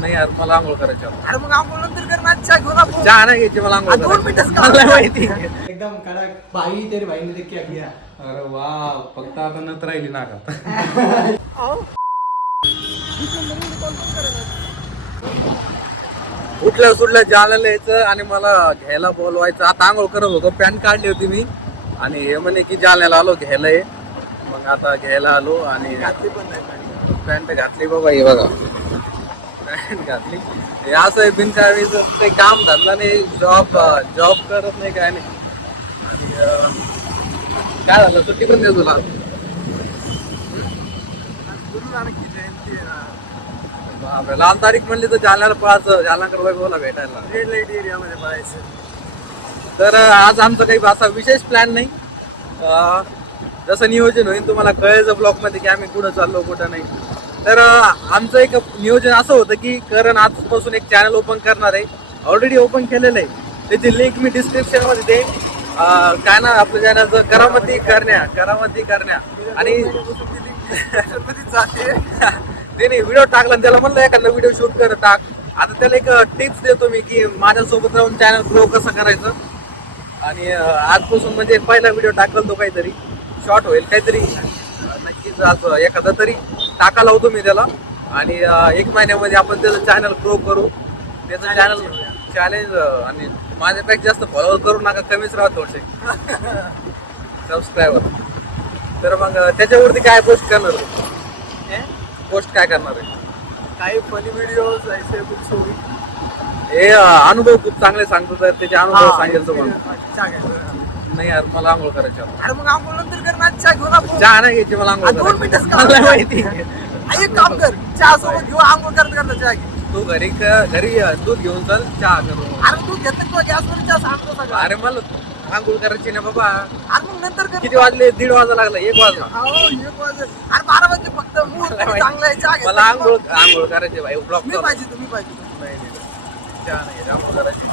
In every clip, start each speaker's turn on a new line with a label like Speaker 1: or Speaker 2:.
Speaker 1: नाही यार मला आंघोळ करायची आहे.
Speaker 2: अरे मग आंघोळ नंतर कर ना चहा घेऊन आपण.
Speaker 1: चहा नाही घ्यायची मला आंघोळ
Speaker 2: आ, दोन
Speaker 1: करायची.
Speaker 2: मिनिटंच का?
Speaker 1: मला माहिती
Speaker 2: एकदम कडक. भाई तेरी भाई ने देख क्या किया
Speaker 1: अरे वा फक्त आता नंतर राहिली नाका उठल्या सुटल्या जायला यायचं आणि मला घ्यायला बोलवायचं. आता आंघोळ करत होतो पॅन्ट काढली होती मी. आणि हे म्हणे की जालन्याला आलो घ्यायला ये. मग आता घ्यायला आलो आणि पॅन्ट घातली बाबा हे बघा. पॅन्ट घातली. हे असं आहे बिनचाळीच काही काम धंदा नाही जॉब जॉब करत नाही काय नाही. आणि काय झालं? सुट्टी पण दे तुला. लाल तारीख म्हणली तर जालन्याला पळायचं जालनाकर वैभवला भेटायला.
Speaker 2: रेड लाइट एरिया मध्ये पळायचं.
Speaker 1: तर आज आमचा काही असा विशेष प्लॅन नाही. जसं नियोजन होईल तुम्हाला कळेल ब्लॉकमध्ये की आम्ही कुठं चाललो कुठं नाही. तर आमचं एक नियोजन असं होतं की करण आजपासून एक चॅनल ओपन करणार आहे. ऑलरेडी ओपन केलेलं आहे. त्याची लिंक मी डिस्क्रिप्शनमध्ये देईन. काय ना आपल्या चॅनलचं करामती करण्या करामती करण्या. आणि
Speaker 2: नाही
Speaker 1: त्याने व्हिडिओ टाकला आणि त्याला म्हणलं एखादा व्हिडिओ शूट कर टाक. आता त्याला एक टिप्स देतो मी की माझ्यासोबत राहून चॅनल ग्रो कसं करायचं. आणि आजपासून म्हणजे पहिला व्हिडिओ टाकल तो काहीतरी. शॉर्ट होईल काहीतरी. नक्कीच आज एखादा तरी. टाका लावतो मी त्याला. आणि एक महिन्यामध्ये आपण त्याचं चॅनल ग्रो करू. त्याचं चॅनल चॅलेंज आणि माझ्यापेक्षा जास्त फॉलोअर करू नका कमीच राहा थोडसे. सबस्क्रायबर तर मग त्याच्यावरती काय पोस्ट करणार पोस्ट काय करणार आहे?
Speaker 2: काही फनी व्हिडिओज ऐसे कुछ होगी
Speaker 1: हे अनुभव खूप चांगले सांगतो तर त्याचे अनुभव सांगेल तुम्हाला. नाही यार मला आंघोळ करायची आहे.
Speaker 2: अरे मग आंघोळ नंतर कर ना चहा घेऊन आपण.
Speaker 1: चहा नाही घ्यायची मला आंघोळ
Speaker 2: दोन
Speaker 1: करायची.
Speaker 2: मिनिटंच का?
Speaker 1: मला माहिती.
Speaker 2: आ, एक काम कर चहा सोबत घेऊ आंघोळ करता करता चहा घे.
Speaker 1: तू घरी क- घरी अं, दूध घेऊन चल चहा करू
Speaker 2: अरे तू घेतलं किंवा गॅसवर चहा सांगतो सगळं.
Speaker 1: अरे मला आंघोळ करायची ना बाबा.
Speaker 2: अरे मग नंतर कर.
Speaker 1: किती वाजले? दीड वाजा लागला एक वाजला
Speaker 2: अहो, एक वाजत. अरे बारा वाजले फक्त मुहूर्त
Speaker 1: मला
Speaker 2: चांगला आहे चहा
Speaker 1: मला आंघोळ आंघोळ करायची भाई ब्लॉक
Speaker 2: मी पाहिजे तुम्ही पाहिजे.
Speaker 1: नाही नाही. चहा नाही घ्यायची, आंघोळ करायची.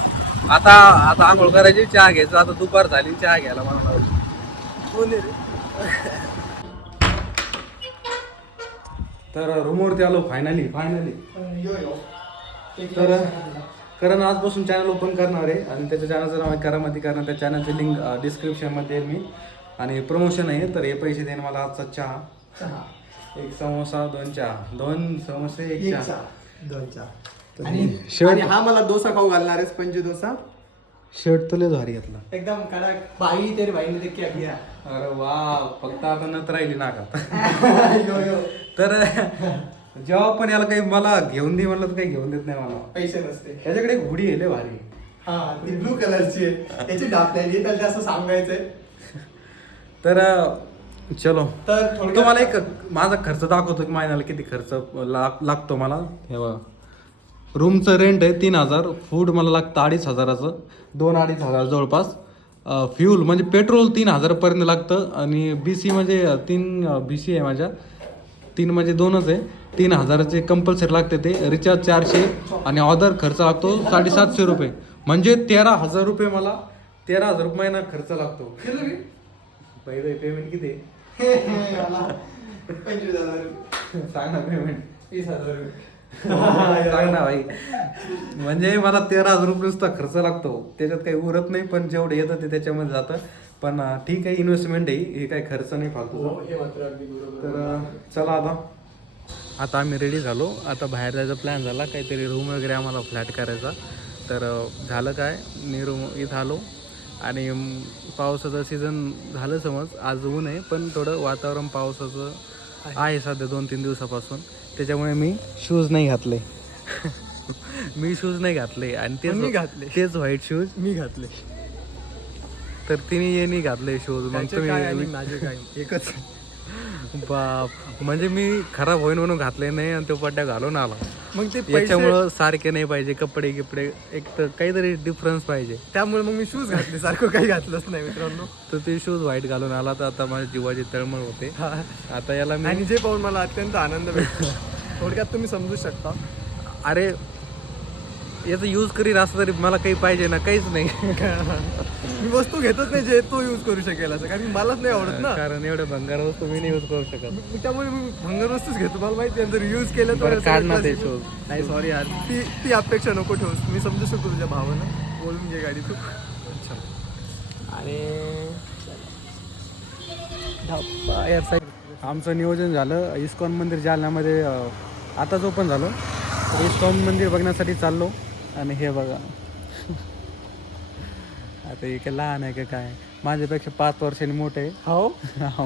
Speaker 1: आता आता आंघोळ करायची चहा घ्यायचं आता दुपार झाली चहा घ्यायला मला
Speaker 2: कोण आहे रे?
Speaker 1: तर रूमवरती आलो फायनली फायनली तर कारण आजपासून चॅनल ओपन करणार आहे आणि त्याच्या चॅनलचं नाव आहे करामती कारण त्या चॅनलची लिंक डिस्क्रिप्शनमध्ये आहे मी. आणि प्रमोशन आहे तर हे पैसे देईन मला आजचा चहा.
Speaker 2: चहा.
Speaker 1: एक समोसा दोन चहा. दोन समोसे एक चहा.
Speaker 2: दोन चहा.
Speaker 1: तर
Speaker 2: आणि
Speaker 1: शेवट-
Speaker 2: आणि हा मला डोसा खाऊ घालणार आहेस पंच डोसा
Speaker 1: शर्ट तुला भारी घेतला.
Speaker 2: एकदम कडक भाई तेरी भाई ने देख क्या किया
Speaker 1: अरे वा फक्त आता नंतर राहिली नाका
Speaker 2: यो यो.
Speaker 1: तर जेव्हा पण याला काही मला घेऊन दे म्हणलं तर काही घेऊन देत नाही मला.
Speaker 2: पैसे नसते.
Speaker 1: त्याच्याकडे एक हुडी आहे लय भारी.
Speaker 2: हा ती ब्लू कलरची आहे. त्याची डापलेली तर ते असं सांगायचंय.
Speaker 1: तर अं, चलो.
Speaker 2: तर थोडक्यात-
Speaker 1: तुम्हाला एक माझा खर्च दाखवतो की महिन्याला किती खर्च लाग- लागतो मला? हे बघा. रूमचं रेंट आहे तीन हजार. फूड मला लागतं अडीच हजाराचं. दोन अडीच हजार जवळपास. फ्यूल म्हणजे पेट्रोल तीन हजारपर्यंत लागतं आणि बी सी म्हणजे तीन बी सी आहे माझ्या. तीन म्हणजे दोनच आहे. तीन हजाराचे कंपल्सरी लागते ते. रिचार्ज चारशे आणि ऑदर खर्च लागतो साडेसातशे रुपये. म्हणजे तेरा हजार रुपये मला तेरा हजार रुपये महिना खर्च लागतो. पहिले पेमेंट किती. सांग पेमेंट
Speaker 2: वीस हजार रुपये.
Speaker 1: सांग ना भाई. म्हणजे मला तेरा हजार रुपये नुसता खर्च लागतो. त्याच्यात काही उरत नाही पण जेवढं येतं ते त्याच्यामध्ये जातं. पण ठीक आहे इन्व्हेस्टमेंट आहे. हे काही खर्च नाही फालतू
Speaker 2: हो.
Speaker 1: तर चला आता. आता आम्ही रेडी झालो. आता बाहेर जायचा प्लॅन झाला. काहीतरी रूम वगैरे आम्हाला फ्लॅट करायचा. तर झालं काय? मी रूम इथं आलो. आणि पावसाचं सीझन झालं समज. आज ऊन आहे पण थोडं वातावरण पावसाचं आहे सध्या दोन तीन दिवसापासून. त्याच्यामुळे मी शूज नाही घातले. मी शूज नाही घातले. आणि तेच
Speaker 2: पण मी घातले.
Speaker 1: तेच व्हाईट शूज
Speaker 2: मी घातले.
Speaker 1: तर तिने यांनी घातले शूज मग तुम्ही
Speaker 2: माझे काय? एकच.
Speaker 1: बाप. म्हणजे मी खराब होईन म्हणून घातले नाही आणि तो पड्ड्या घालून आला.
Speaker 2: मग ते पैसे
Speaker 1: याच्यामुळं सारखे नाही पाहिजे कपडे गिपडे. एक तर काहीतरी डिफरन्स पाहिजे.
Speaker 2: त्यामुळे मग मी शूज घातले सारखं काही घातलंच नाही मित्रांनो.
Speaker 1: तर ते शूज व्हाईट घालून आला तर आता माझ्या जीवाची तळमळ होते. आता याला मी
Speaker 2: आणि जे पाहून मला अत्यंत आनंद भेटतो. थोडक्यात तुम्ही समजू शकता.
Speaker 1: अरे याचं यूज करीत असं तरी मला काही पाहिजे ना काहीच नाही.
Speaker 2: मी वस्तू घेतच नाही जे तो यूज करू शकेल असं कारण मलाच नाही आवडत ना.
Speaker 1: कारण एवढे भंगार वस्तू मी नाही यूज करू शकत.
Speaker 2: मी त्यामुळे मी भंगार वस्तूच घेतो मला माहिती आहे जर यूज केलं तर
Speaker 1: बरं, काढ ना ते.
Speaker 2: नाही सॉरी यार. ती ती अपेक्षा नको ठेवूस. मी समजू शकतो तुझ्या भावानं. बोलून घे गाडी तू. अच्छा.
Speaker 1: आणि धप्पा या साईड आमचं नियोजन झालं. इस्कॉन मंदिर जालन्यामध्ये अं, आताच ओपन झालं. तर इस्कॉन मंदिर बघण्यासाठी चाललो. आणि हे बघा. आता हे काय लहान आहे का काय? माझ्यापेक्षा पाच वर्षांनी मोठे आहे.
Speaker 2: हो?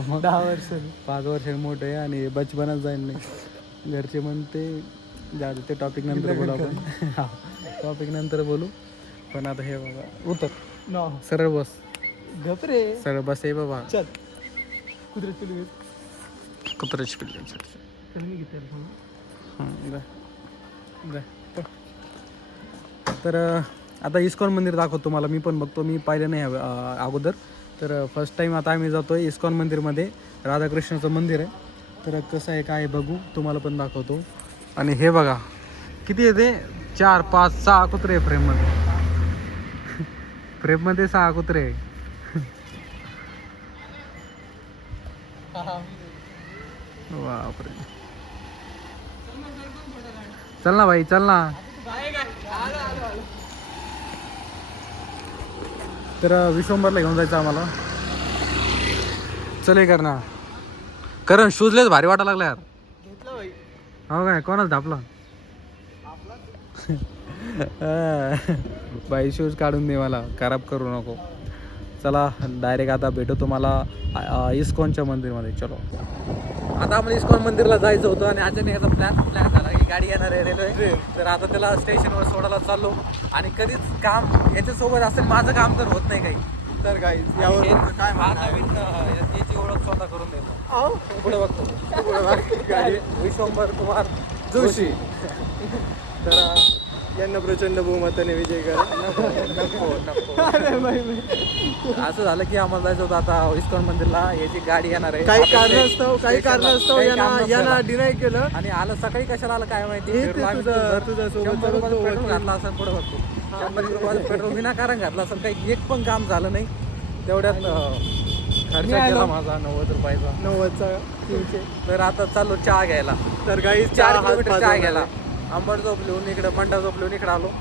Speaker 1: मग.
Speaker 2: दहा वर्ष
Speaker 1: पाच वर्षांनी मोठे आहे आणि बचपनच जाईल नाही. घरचे म्हणते जाऊ ते टॉपिक नंतर बोलू आपण. टॉपिक नंतर बोलू. पण आता हे बघा. उतर.
Speaker 2: ना
Speaker 1: सरळ बस.
Speaker 2: रे.
Speaker 1: सरळ बस आहे बाबा.
Speaker 2: चल. कुत्र्यात पिलू घेत
Speaker 1: कुत्र्याची पिल्ली
Speaker 2: चल मी घेते
Speaker 1: तर आता इस्कॉन मंदिर दाखवतो तुम्हाला. मी पण बघतो. मी पाहिलं नाही अगोदर. तर फर्स्ट टाईम आता आम्ही जातोय इस्कॉन मंदिरमध्ये. राधाकृष्णाचं मंदिर आहे. तर कसं आहे काय बघू. तुम्हाला पण दाखवतो. आणि हे बघा. किती आहे ते? चार पाच सहा कुत्रे आहे फ्रेममध्ये. फ्रेममध्ये सहा कुत्रे आहे. बापरे. चल ना भाई चल ना. तर विश्वंबरला घेऊन जायचं आम्हाला. चल हे कर ना करण शूजलेच भारी वाटा लागला यार. हो काय? कोणाच धापला बाई शूज काढून दे मला. खराब करू नको. चला डायरेक्ट आता भेटू तुम्हाला इस्कॉनच्या मंदिरमध्ये. चलो. आता आम्हाला इस्कॉन मंदिरला जायचं होतं आणि अचानक याचा प्लॅन प्लॅन झाला की गाडी येणार आहे रेल्वे. तर आता त्याला स्टेशनवर सोडायला चाललो. आणि कधीच काम याच्यासोबत असेल माझं काम तर होत नाही काही.
Speaker 2: तर काही यावर काय?
Speaker 1: नवीन याची ओळख स्वतः करून देतो. पुढे बघतो.
Speaker 2: गाडी
Speaker 1: विश्वंभर कुमार.
Speaker 2: जोशी.
Speaker 1: तर
Speaker 2: यांना प्रचंड बहुमताने विजय करा.
Speaker 1: असं झालं की आम्हाला जायचं होतं आता इस्कॉन मंदिरला. याची गाडी येणार आहे
Speaker 2: काही
Speaker 1: आपण ते
Speaker 2: कारणास्तव काही कारणास्तव
Speaker 1: काही
Speaker 2: यांना. डिनाय केलं.
Speaker 1: आणि आलं सकाळी कशाला आलं काय माहिती?
Speaker 2: हे
Speaker 1: पेट्रोल. घातलं असेल पुढे बघतो. शंभर रुपयाचं पेट्रोल विनाकारण घातलं असेल काही एक पण काम झालं नाही. तेवढ्यात खर्च. केला माझा नव्वद रुपयाचा.
Speaker 2: नव्वदचा तीनशे
Speaker 1: तर आता चाललो चहा घ्यायला.
Speaker 2: तर काही
Speaker 1: चार किलोमीटर चहा घ्यायला. अंबड झोपलेहून इकडे मंडा झोपलेहून इकडे आलो.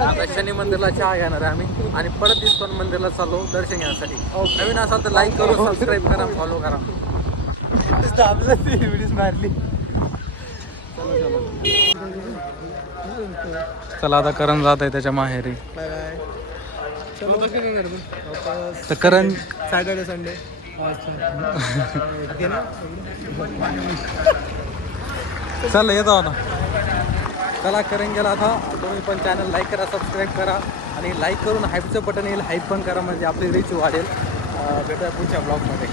Speaker 1: आता शनी मंदिरला चहा घेणार आहे आम्ही. आणि परत इस्कॉन मंदिरला चाललो दर्शन घेण्यासाठी नवीन असाल तर लाईक करू सबस्क्राईब करा फॉलो करा.
Speaker 2: दाबलं मारली.
Speaker 1: चला आता करण जात आहे त्याच्या माहेरी. तर करण
Speaker 2: सॅटर्डे संडे.
Speaker 1: चल येतो आता. चला करण गेला आता. तुम्ही पण चॅनल लाईक करा सबस्क्राईब करा. आणि लाईक करून हाईपचं बटन येईल हाईप पण करा म्हणजे आपली रीच वाढेल. भेटूया पुढच्या ब्लॉगमध्ये